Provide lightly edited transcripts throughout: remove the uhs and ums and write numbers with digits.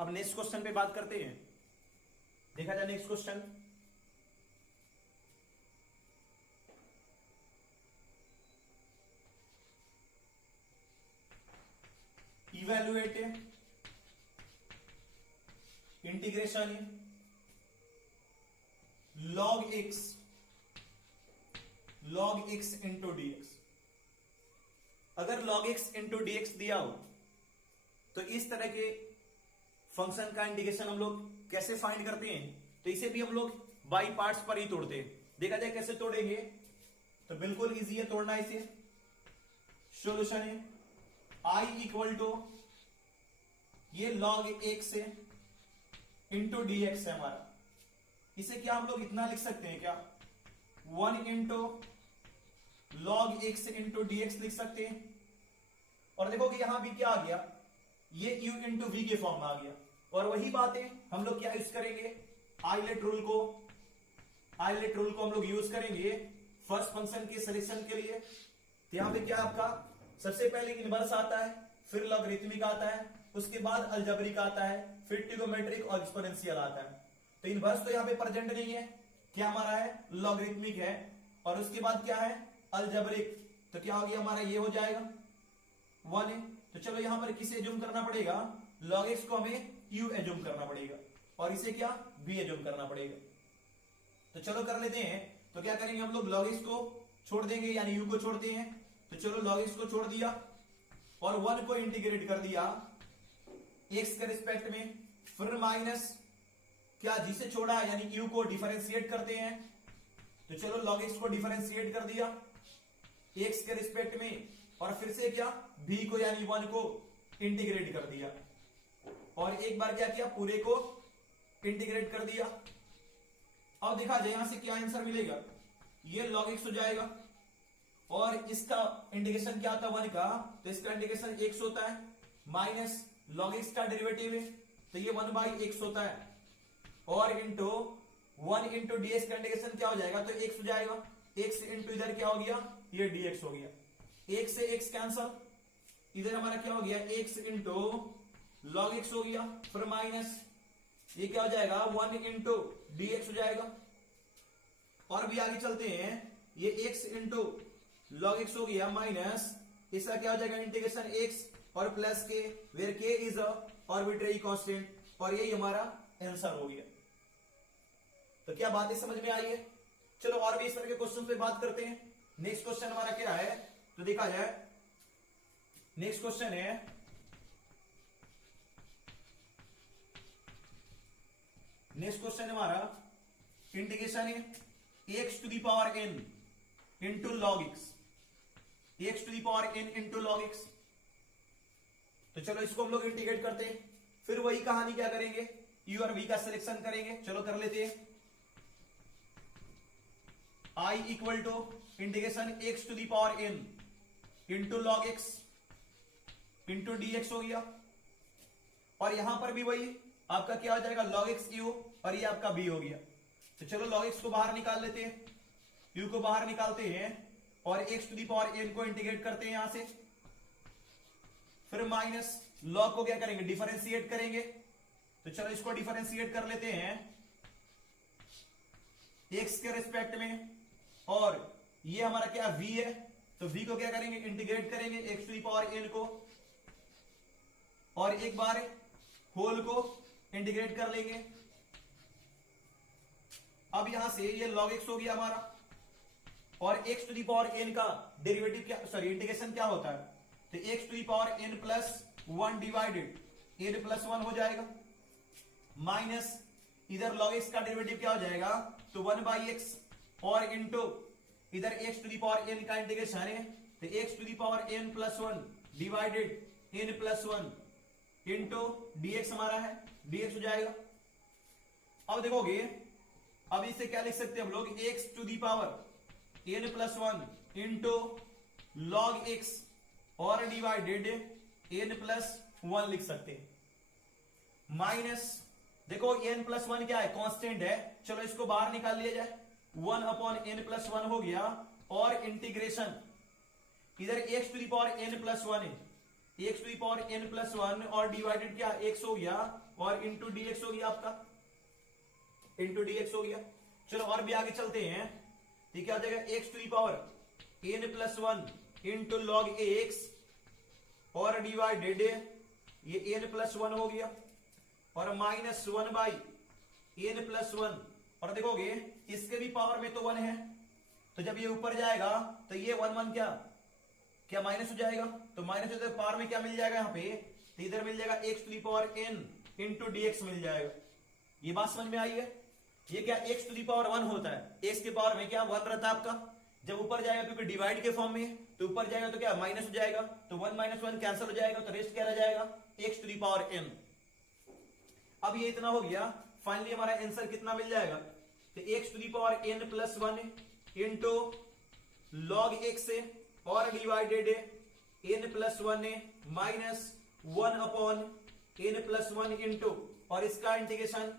अब next question पे बात करते हैं। देखा जाए next question. Evaluate integration log x into dx। अगर log x इंटू dx दिया हो तो इस तरह के फंक्शन का इंटीग्रेशन हम लोग कैसे फाइंड करते हैं, तो इसे भी हम लोग बाई पार्ट्स पर ही तोड़ते हैं। देखा जाए कैसे तोड़ेंगे, तो बिल्कुल इजी है तोड़ना इसे। सॉल्यूशन है I इक्वल टू ये log x इंटू dx है हमारा। इसे क्या हम लोग इतना लिख सकते हैं क्या, 1 into log x into dx लिख सकते हैं। और देखो कि यहां भी क्या आ गया, ये u इंटू v के फॉर्म में आ गया। और वही बात है, हम लोग क्या यूज करेंगे, आइलेट रूल को हम लोग यूज करेंगे फर्स्ट फंक्शन के सिलेक्शन के लिए। तो यहां पे क्या आपका सबसे पहले इनवर्स आता है, फिर लॉगरिथमिक आता है, उसके बाद अलजेब्रिक आता है, फिर ट्रिगोमेट्रिक और एक्सपोनेंशियल आता है। तो इनवर्स तो यहां पे प्रेजेंट नहीं है, क्या हमारा है, लॉगरिथमिक है। और उसके बाद क्या है, अलजेब्रिक। तो क्या हो गया हमारा, ये हो जाएगा 1 है। तो चलो यहां पर किसे एज्यूम करना पड़ेगा, log x को हमें u एज्यूम करना पड़ेगा और इसे क्या v एज्यूम करना पड़ेगा। तो चलो कर लेते हैं। तो क्या करेंगे हम लोग, log x को छोड़ देंगे यानी u को छोड़ते हैं। तो चलो log x को छोड़ दिया और 1 को इंटीग्रेट कर दिया x के रिस्पेक्ट में, फिर माइनस क्या g से छोड़ा है यानी u को डिफरेंशिएट करते हैं। तो चलो log x को डिफरेंशिएट कर दिया x के रिस्पेक्ट में, और फिर से क्या v को यानी 1 को इंटीग्रेट कर दिया, और एक बार क्या किया, पूरे को इंटीग्रेट कर दिया। अब देखा जाए यहां से क्या आंसर मिलेगा, ये log x हो जाएगा और इसका इंटीग्रेशन क्या होता है 1 का, तो इसका इंटीग्रेशन x होता है, माइनस log x का डेरिवेटिव है तो ये 1/x होता है, और इंटू 1 इंटू dx का इंटीग्रेशन क्या हो जाएगा, तो x हो जाएगा। x इंटू इधर क्या हो गया, ये dx हो गया। x से x कैंसल, इधर हमारा क्या हो गया, x इंटू log x हो गया, फिर माइनस ये क्या हो जाएगा 1 इंटू dx हो जाएगा। और भी आगे चलते हैं, ये x इंटू log x हो गया, माइनस इसका क्या हो जाएगा इंटीग्रेशन x और plus k, where k is a arbitrary constant, और यही हमारा आंसर हो गया। तो क्या बातें समझ में आई है। चलो और भी इस तरह के क्वेश्चन पे बात करते हैं। नेक्स्ट क्वेश्चन हमारा क्या है, तो देखा जाए नेक्स्ट क्वेश्चन है, नेक्स्ट क्वेश्चन हमारा इंटीग्रेशन है x to the power n into log x, x to the power n into log x। तो चलो इसको हम लोग इंटीग्रेट करते हैं, फिर वही कहानी क्या करेंगे, u और v का सिलेक्शन करेंगे। चलो कर लेते हैं। I equal to integration x to the power n into log x into dx हो गया, और यहां पर भी वही आपका क्या हो जाएगा log x u, और ये आपका b हो गया। तो चलो log x को बाहर निकाल लेते हैं, u को बाहर निकालते हैं, और x to the power n को इंटीग्रेट करते हैं यहां से, फिर माइनस log को क्या करेंगे, डिफरेंशिएट करेंगे। तो चलो इसको डिफरेंशिएट कर लेते हैं x के रिस्पेक्ट में, और ये हमारा क्या v है, तो v को क्या करेंगे, इंटीग्रेट करेंगे x to the power n को, और एक बार होल को इंटीग्रेट कर लेंगे। अब यहां से ये log x हो गया हमारा, और x to the power n का डेरिवेटिव क्या, सॉरी इंटीग्रेशन क्या होता है, तो x to the power n plus 1 divided n plus 1 हो जाएगा, माइनस इधर log x का डेरिवेटिव क्या हो जाएगा, तो 1/x, और इंटू इधर x to the power n का इंटीग्रेशन है, तो x to the power n plus 1 divided n plus 1 into dx हमारा है, dx हो जाएगा। अब देखोगे, अब इसे क्या लिख सकते हैं हम लोग, x to the power n plus 1 into log x और डिवाइडेड n प्लस 1 लिख सकते हैं, माइनस देखो n प्लस 1 क्या है, कांस्टेंट है। चलो इसको बाहर निकाल लिया जाए, 1/n प्लस 1 हो गया, और इंटीग्रेशन इधर x to the power n plus 1 है, x to the power n plus 1 और डिवाइडेड क्या x हो गया और इंटू dx हो गया आपका, इंटू dx हो गया। चलो और भी आगे चलते हैं, तो क्या हो जाएगा x to the power n plus 1 into log x और डिवाइडेड ये n प्लस 1 हो गया और माइनस 1 बाई n प्लस 1। और देखोगे इसके भी पावर में तो 1 है, तो जब ये ऊपर जाएगा तो ये 1 1 क्या माइनस हो जाएगा, तो माइनस हो जाएगा, पावर में क्या मिल जाएगा यहाँ पे, तो इधर मिल जाएगा x to the power n into dx मिल जाएगा। ये बात समझ में आई है। ये क्या x टू दी पावर 1 होता है, x के पावर में क्या 1 रहता है आपका, जब ऊपर जाएगा क्योंकि डिवाइड के फॉर्म में, तो ऊपर जाएगा तो क्या माइनस हो जाएगा, तो 1 माइनस 1 कैंसिल हो जाएगा, तो रेस्ट क्या रह जाएगा x to the power n। अब ये इतना हो गया, फाइनली हमारा आंसर कितना मिल जाएगा, तो x to the power n plus 1 into log x और divided n plus 1 minus 1 upon n plus 1 into, और इसका integration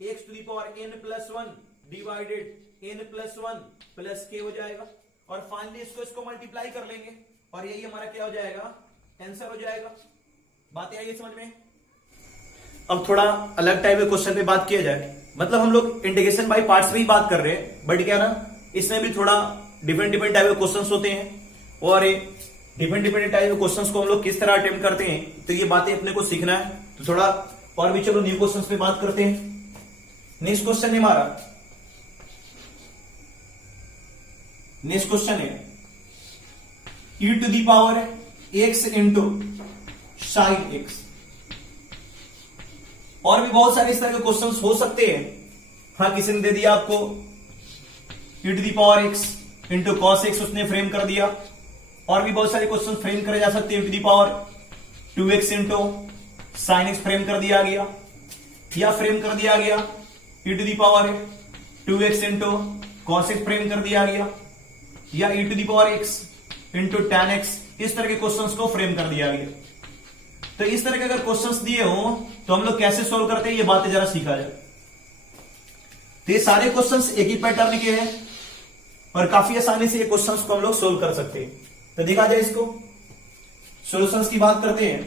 x to the power n plus 1 divided n plus 1 plus k हो जाएगा। और फाइनली इसको मल्टीप्लाई कर लेंगे और यही हमारा क्या हो जाएगा, आंसर हो जाएगा। बातें आई समझ में। अब थोड़ा अलग टाइप के क्वेश्चन पे बात किया जाए, मतलब हम लोग इंटीग्रेशन बाय पार्ट्स में ही बात कर रहे हैं, बट क्या ना इसमें भी थोड़ा डिफरेंट टाइप के क्वेश्चंस होते हैं और डिफरेंट टाइप के क्वेश्चंस को हम लोग किस तरह अटेम्प्ट करते हैं, तो ये बातें अपने को सीखना है। तो थोड़ा और भी चलो न्यू क्वेश्चंस पे बात करते हैं। नेक्स्ट क्वेश्चन है हमारा, नेक्स्ट क्वेश्चन है e to the power x into sine x। और भी बहुत सारे इस तरह के क्वेश्चंस हो सकते हैं। हाँ, किसी ने दे दिया आपको e to the power x into cos x, उसने फ्रेम कर दिया। और भी बहुत सारे क्वेश्चन फ्रेम करे जा सकते हैं, e to the power 2x into sine x frame कर दिया गया, या फ्रेम कर दिया गया e to the power 2x into cos x frame कर दिया गया, या e to the power x into tan x, इस तरह के क्वेश्चंस को फ्रेम कर दिया गया। तो इस तरह के अगर क्वेश्चंस दिए हो तो हम लोग कैसे सोल्व करते हैं, ये बातें जरा सीखा जाए। तो ये सारे क्वेश्चंस एक ही पैटर्न के हैं और काफी आसानी से ये क्वेश्चंस को हम लोग सोल्व कर सकते हैं। तो देखा जाए इसको, सॉल्यूशंस की बात करते हैं।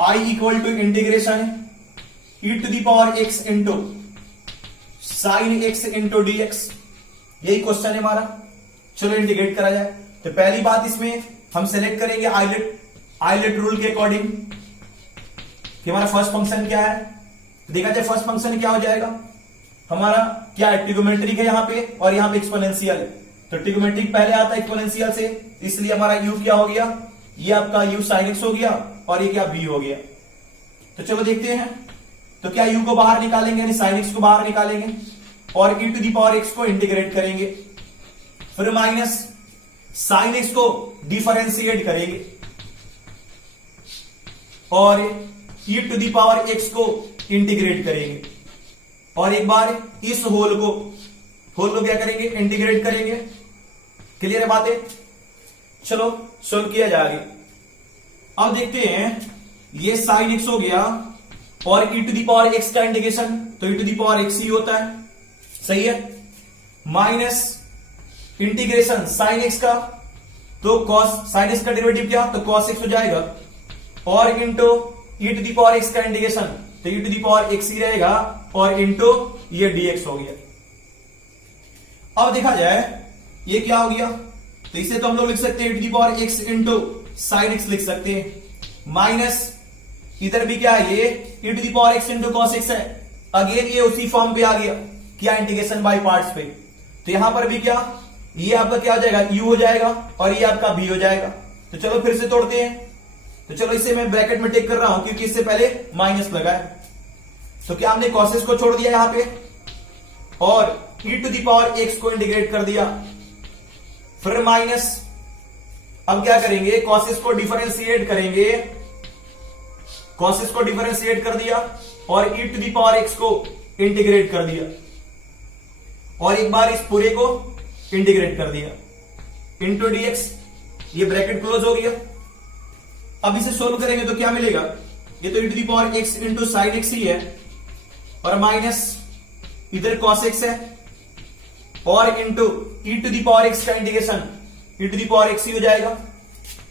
I equal to integration e to the power x into sine x into dx, यही क्वेश्चन है हमारा। चलो इंटीग्रेट करा जाए। तो पहली बात इसमें हम सेलेक्ट करेंगे आइलेट रूल के अकॉर्डिंग कि हमारा फर्स्ट फंक्शन क्या है। देखा जाए फर्स्ट फंक्शन क्या हो जाएगा हमारा, क्या है ट्रिगोमेट्रिक है यहाँ पे और यहाँ पे एक्सपोनेंशियल है। तो ट्रिगोमेट्रिक पहले आता है एक्सपोनेंशियल से, इसलिए हमारा u क्या हो गया, ये आपका u sin x हो गया और ये क्या v हो गया। तो चलो देखते हैं, तो क्या u को बाहर निकालेंगे यानी sin x को बाहर निकालेंगे और e to the power x को इंटीग्रेट करेंगे, फिर माइनस sin x को डिफरेंशिएट करेंगे और e to the power x को इंटीग्रेट करेंगे और एक बार इस होल को क्या करेंगे, इंटीग्रेट करेंगे। क्लियर है बातें। चलो सोल्व किया जाएगा। अब देखते हैं, ये sin x हो गया और e to the power x का इंटीग्रेशन तो e to the power x ही होता है, सही है, माइनस इंटीग्रेशन sin x का तो cos sin x का डेरिवेटिव क्या, तो cos x हो जाएगा और into e to the power x का इंटीग्रेशन तो e to the power x ही रहेगा और इंटू ये dx हो गया। अब देखा जाए ये क्या हो गया, तो इसे तो हम लोग लिख सकते हैं e to the power x into sine x लिख सकते हैं, माइनस इधर भी क्या है ये e to the power x into cos x है, अगेन ये उसी फॉर्म पे आ गया क्या, इंटीग्रेशन बाय पार्ट्स पे। तो यहां पर भी क्या, ये आपका क्या हो जाएगा u हो जाएगा और ये आपका v हो जाएगा। तो चलो फिर से तोड़ते हैं। तो चलो इसे मैं ब्रैकेट में टेक कर रहा हूं क्योंकि इससे पहले माइनस लगा है। तो क्या हमने कॉसेस को छोड़ दिया यहां पे और e to the power x को इंटीग्रेट कर दिया, फिर माइनस, अब क्या करेंगे कॉसेस को डिफरेंशिएट करेंगे, कॉसेस को डिफरेंशिएट कर दिया और e to the power x को इंटीग्रेट कर दिया और एक बार इस पूरे को इंटीग्रेट कर दिया इंटू dx, ये ब्रैकेट क्लोज हो गया। अब इसे सोल्व करेंगे तो क्या मिलेगा, ये तो e to the power x into sine x ही है और माइनस इधर cos x है और into e to the power x का integration e to the power x ही हो जाएगा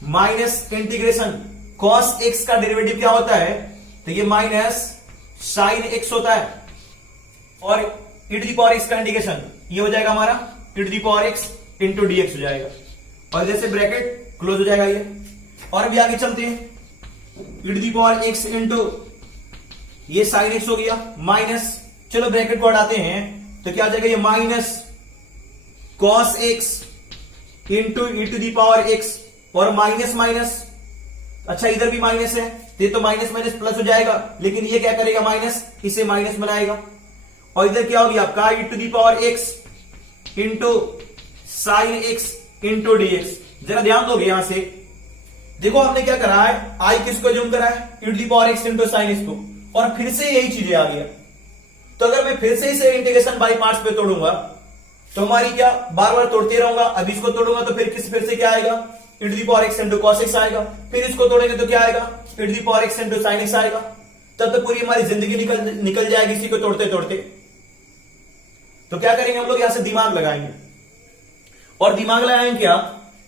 माइनस इंटीग्रेशन कॉस एक्स का डेरिवेटिव क्या होता है, तो ये माइनस साइन एक्स होता है, और e to the power x का इंटीग्रेशन ये हो जाएगा हमारा e to the power x into d x हो जाएगा, और जैसे ब्रैकेट क्लोज हो जाएगा ये। और भी आगे चलते हैं, e to the power x into ये साइन एक्स हो गया माइनस, चलो ब्रैकेट को हटाते हैं तो क्या हो जाएगा, ये minus cos x into e to the power x, और माइनस माइनस, अच्छा इधर भी माइनस है तो ये तो माइनस माइनस प्लस हो जाएगा, लेकिन ये क्या करेगा माइनस, इसे माइनस बनाएगा, और इधर क्या होगी आपका e to the power x into sine x into dx. जरा ध्यान दोगे यहां से, देखो हमने क्या करा है, आई किसको जूम करा है, e to the power x into sine x को, और फिर से यही चीजें आ गया। तो अगर मैं फिर से इसे इंटीग्रेशन बाई पार्ट्स पे तोड़ूंगा तो हमारी क्या, बार बार तोड़ते रहूंगा, अब इसको तोड़ूंगा तो फिर से क्या आएगा, e to the power x into cos x आएगा, फिर इसको तोड़ेंगे तो क्या आएगा, e to the power x into sin x आएगा। तब तो पूरी हमारी जिंदगी निकल जाएगी इसी को तोड़ते तोड़ते। तो क्या करेंगे हम लोग, यहां से दिमाग लगाएंगे, और दिमाग लगाएंगे क्या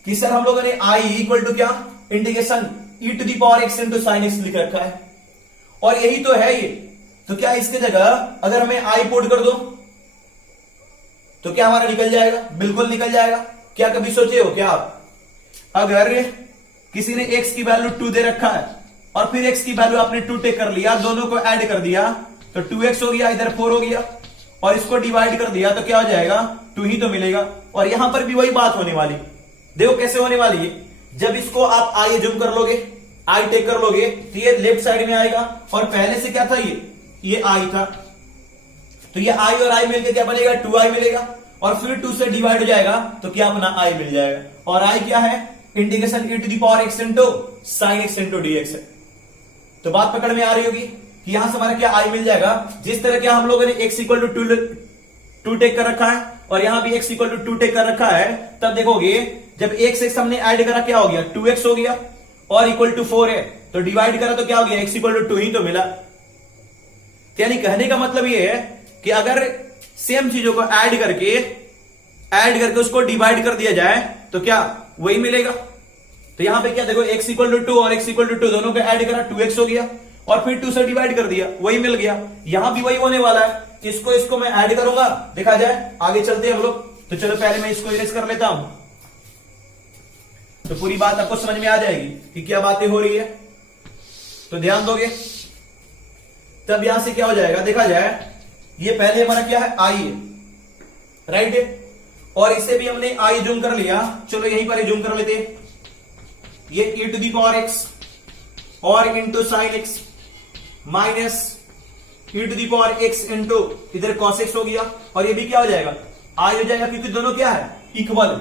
कि सर हम लोगों ने i इक्वल टू क्या, integration e to the power x into sin x लिख रखा है, और यही तो है ये। तो क्या इसकी जगह अगर हमें i पुट कर दो तो क्या हमारा निकल जाएगा, बिल्कुल निकल जाएगा। क्या कभी सोचे हो क्या आप, अगर किसी ने x की वैल्यू 2 दे रखा है और फिर x की वैल्यू आपने 2 टेक कर लिया, दोनों को ऐड कर दिया तो 2x हो गया, इधर 4 हो गया, और इसको डिवाइड कर दिया तो क्या हो जाएगा, 2 ही तो मिलेगा। और यहां पर भी वही बात होने वाली, देखो कैसे होने वाली है, जब इसको आप i जूम कर लोगे, i टेक कर लोगे तो ये लेफ्ट साइड में आएगा, और पहले से क्या था, ये i था, तो ये i और i मिलकर क्या बनेगा, 2i मिलेगा, और फिर 2 से डिवाइड हो जाएगा तो क्या अपना i मिल जाएगा। और i क्या है, integration e to the power x into sine x into dx है। तो बात पकड़ में आ रही होगी कि यहां से हमारा क्या i मिल जाएगा, जिस तरह क्या हम लोगों ने x इक्वल टू 2 टेक कर रखा है और यहां भी x इक्वल टू 2 टेक कर रखा है, तब देखोगे जब x हमने ऐड करा क्या हो गया, 2x हो गया, और इक्वल टू 4 है, तो डिवाइड करा तो क्या हो गया, x इक्वल टू 2 ही तो मिला। यानी कहने का मतलब ये है कि अगर सेम चीजों को ऐड करके उसको डिवाइड कर दिया जाए तो क्या वही मिलेगा। तो यहां पे क्या देखो, x इक्वल टू 2 और x इक्वल टू 2 दोनों को ऐड करा, 2x हो गया, और फिर 2 से डिवाइड कर दिया, वही मिल गया। यहां भी वही होने वाला है, इसको मैं ऐड करूंगा, देखा जाए, आगे चलते हैं हम लोग। तो चलो पहले मैं इसको इरेज कर लेता हूं, तो पूरी बात आपको समझ में आ जाएगी कि क्या बातें हो रही है। तो ध्यान दोगे तब यहां से क्या हो जाएगा, देखा जाए, ये पहले हमारा क्या है, i है, राइट है, और इसे भी हमने i जूम कर लिया, चलो यहीं पर जूम कर लेते हैं, ये e to the power x और into sine x minus e to the power x into इधर cos x हो गया, और ये भी क्या हो जाएगा, i हो जाएगा, क्योंकि दोनों क्या है, इक्वल।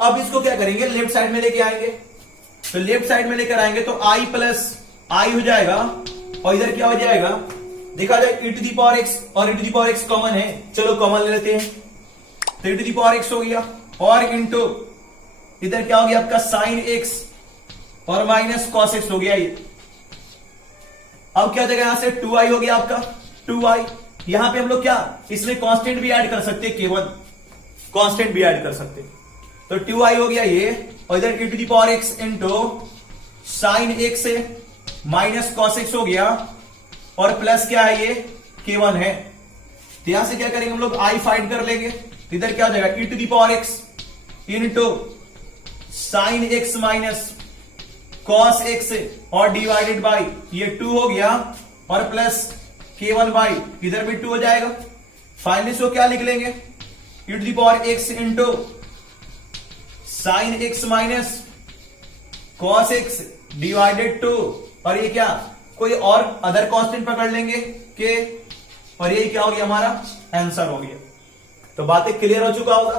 अब इसको क्या करेंगे, लेफ्ट साइड में लेके आएंगे, तो लेफ्ट साइड में लेकर आएंगे तो i प्लस i हो जाएगा, और इधर क्या हो जाएगा, देखा जाए e to the power x और e to the power x common है, चलो कॉमन ले लेते हैं, तो e to the power x हो गया, और इंटू इधर क्या हो गया आपका साइन x और माइनस cos x हो गया ये। अब क्या हो जाएगा, यहां से 2i हो गया आपका, 2i, यहां पे हम लोग क्या इसमें कांस्टेंट भी ऐड कर सकते, केवल कांस्टेंट भी ऐड कर सकते, तो 2i हो गया ये, और इधर e to the power x into sine x से माइनस cos x हो गया, और प्लस क्या है ये, k1 है। तो यहां से क्या करेंगे हम लोग, i फाइंड कर लेंगे, तो इधर क्या हो जाएगा, e to the power x into sine x minus cos x और डिवाइडेड बाई ये 2 हो गया, और प्लस k1 बाई इधर भी 2 हो जाएगा। फाइनली इसको क्या लिख लेंगे, e to the power x into sine x minus cos x divided 2, और ये क्या कोई और अदर कांस्टेंट पकड़ लेंगे के, और ये क्या हो गया, हमारा आंसर हो गया। तो बातें क्लियर हो चुका होगा।